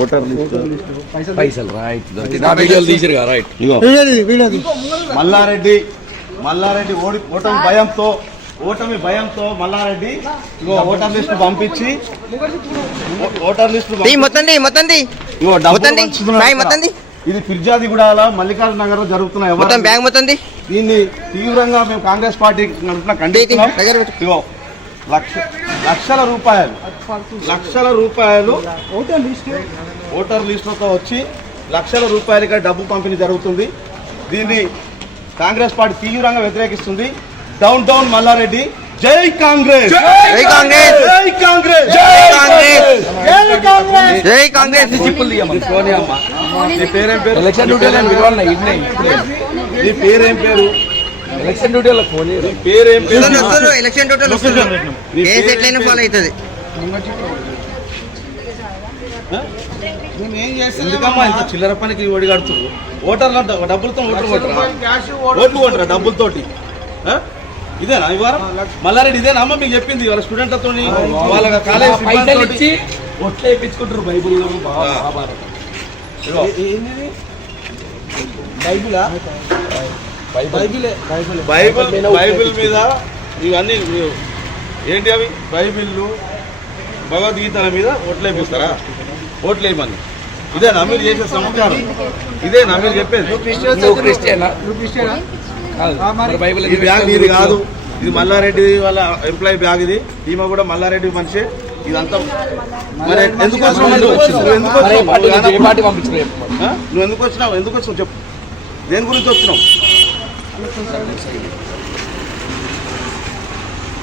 Voter పైసలు right తీసిరుగా right. Mallareddy ఓటమి భయంతో మల్లారెడ్డి ఓటర్ లిస్టు పంపించి ఇది ఫిర్జాదిగూడల మల్లికార్జున నగర్ లో జరుగుతున్నాయి. దీన్ని తీవ్రంగా మేము కాంగ్రెస్ పార్టీ ఖండిస్తున్నాం. లక్షల రూపాయలు ఓటర్ లిస్టులతో వచ్చి లక్షల రూపాయలకి డబ్బు పంపిణీ జరుగుతుంది. దీన్ని కాంగ్రెస్ పార్టీ తీవ్రంగా వ్యతిరేకిస్తుంది. Down down Mallareddy. జై కాంగ్రెస్, జై కాంగ్రెస్, జై కాంగ్రెస్, జై కాంగ్రెస్, జై కాంగ్రెస్, జై కాంగ్రెస్. నీ పేరేం పేరు? ఎలక్షన్ డ్యూటీలో నీ పేరేం పేరు? ఎలక్షన్ డ్యూటీలో ఫోన్ పేరేం పేరు? ఎలక్షన్ డ్యూటీలో ఫాలో అవుతుంది. ఎందుకమ్మా ఇంత చిల్లర పనికి ఓడి కడుతున్నారు? ఓటర్లు డబ్బులతో ఓట్లు కొంటారా డబ్బులతోటి? ఇదేనా ఈ వారం మల్లారెడ్డి? ఇదేనా అమ్మ మీకు చెప్పింది వాళ్ళ స్టూడెంట్లతో వాళ్ళ కాలేజ్ ఓట్లు వేయించుకుంటారు. బైబుల్ బైబిల్ మీద ఇవన్నీ ఏంటి అవి? బైబిళ్ళు భగవద్గీతల మీద ఓట్లు వేపిస్తారా? ఓట్లు వేయమని ఇదేనా మీరు చేసే సమాచారం? ఇదేనా మీరు చెప్పేది? ఈ బ్యాగ్ ఇది కాదు, ఇది మల్లారెడ్డి వాళ్ళ ఎంప్లాయీ బ్యాగ్. ఇది ఈమె కూడా మల్లారెడ్డి మనిషి. ఇదంతా మరి ఎందుకు వచ్చినావు? నువ్వు ఎందుకు వచ్చినావు చెప్పు. దేని గురించి వచ్చినావు?